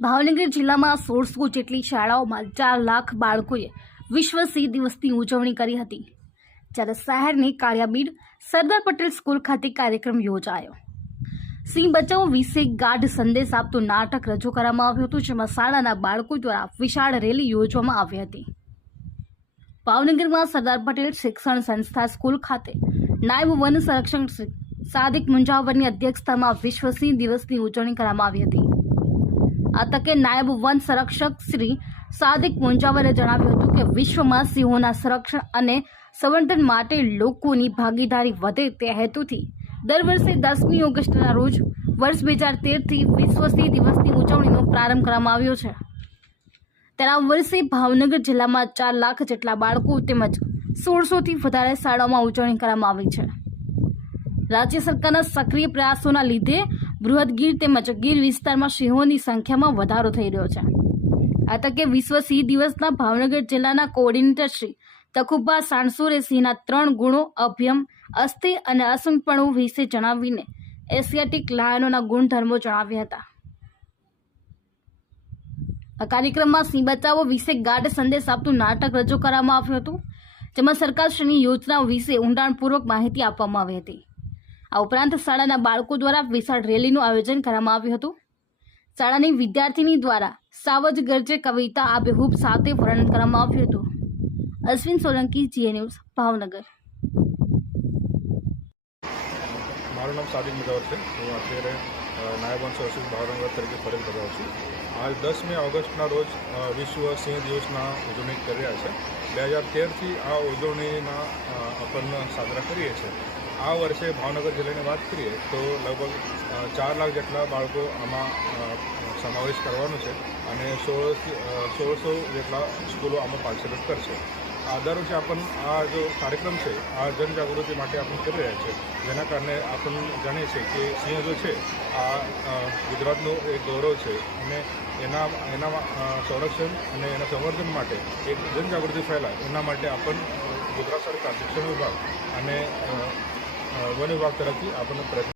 ભાવનગર જિલ્લામાં સોળસો જેટલી શાળાઓમાં ચાર લાખ બાળકોએ વિશ્વ સિંહ દિવસની ઉજવણી કરી હતી. જ્યારે શહેરની કાળિયાબીડ સરદાર પટેલ સ્કૂલ ખાતે કાર્યક્રમ યોજાયો. સિંહ બચાવો વિશે ગાઢ સંદેશ આપતું નાટક રજૂ કરવામાં આવ્યું હતું, જેમાં શાળાના બાળકો દ્વારા વિશાળ રેલી યોજવામાં આવી હતી. ભાવનગરમાં સરદાર પટેલ શિક્ષણ સંસ્થા સ્કૂલ ખાતે નાયબ વન સંરક્ષણ સાદિક મુંજાવરની અધ્યક્ષતામાં વિશ્વ સિંહ દિવસની ઉજવણી કરવામાં આવી હતી. આ નાયબ વન સંરક્ષક શ્રી સાદિક મુંજાવરે જણાવ્યું હતું કે વિશ્વમાં સિંહોના સંરક્ષણ અને સંવર્ધન માટે લોકોની ભાગીદારી વધે તે હેતુથી દર વર્ષે દસમી ઓગસ્ટના રોજ વર્ષ બે હજાર તેરથી વિશ્વ સિંહ દિવસની ઉજવણીનો પ્રારંભ કરવામાં આવ્યો છે. તેના વર્ષે ભાવનગર જિલ્લામાં ચાર લાખ જેટલા બાળકો તેમજ સોળસોથી વધારે શાળાઓમાં ઉજવણી કરવામાં આવી છે. રાજ્ય સરકારના સક્રિય પ્રયાસોના લીધે બૃહદ ગીર તેમજ ગીર વિસ્તારમાં સિંહોની સંખ્યામાં વધારો થઈ રહ્યો છે. આ તકે વિશ્વ સિંહ દિવસના ભાવનગર જિલ્લાના કોઓર્ડિનેટર શ્રી તખુબા સાણસુરે સિંહના ત્રણ ગુણો અભ્યમ, અસ્થિ અને અસંપણું વિશે જણાવીને એશિયાટિક લાયનોના ગુણધર્મો જણાવ્યા હતા. આ કાર્યક્રમમાં સિંહ બચાવો વિશે ગાઢ સંદેશ આપતું નાટક રજૂ કરવામાં આવ્યું હતું, જેમાં સરકારશ્રીની યોજનાઓ વિશે ઊંડાણપૂર્વક માહિતી આપવામાં આવી હતી. આ ઉપરાંત શાળાના બાળકો દ્વારા વિશાળ રેલીનું આયોજન કરવામાં આવ્યું હતું. શાળાની વિદ્યાર્થીની દ્વારા સાવજ ગરજે કવિતા આ બેહૂબ સાથે વર્ણન કરવામાં આવ્યું હતું. અશ્વિન સોલંકી, જીએ ન્યૂઝ, ભાવનગર. મારું નામ સાદિક મુજાવર છે. હું અત્યારે નાયબ વંશ અશ્વિન ભાવનગર તરીકે ફરજ બજાવું છું. આજ દસમી ઓગસ્ટના રોજ વિશ્વ સિંહ દિવસના ઉજવણી કરી રહ્યા છે. બે હજાર તેરથી આ ઉજવણીના આપણને સાજરા કરીએ છીએ. આ વર્ષે ભાવનગર જિલ્લાની વાત કરીએ તો લગભગ ચાર લાખ જેટલા બાળકો આમાં સમાવેશ કરવાનો છે અને સોળથી સોળસો જેટલા સ્કૂલો આમાં પાર્ટિસિપેટ કરશે. આ દર વર્ષે આપણ, આ જો કાર્યક્રમ છે, આ જનજાગૃતિ માટે આપણે કરી રહ્યા છે. જેના કારણે આપણે જાણીએ છીએ કે સિંહ જો છે, આ ગુજરાતનો એક ગૌરવ છે અને એના એના સંરક્ષણ અને એના સંવર્ધન માટે એક જનજાગૃતિ ફેલાય. એના માટે આપણ ગુજરાત સરકાર શિક્ષણ વિભાગ અને વન વિભાગ તરફથી આપણને પ્રયત્ન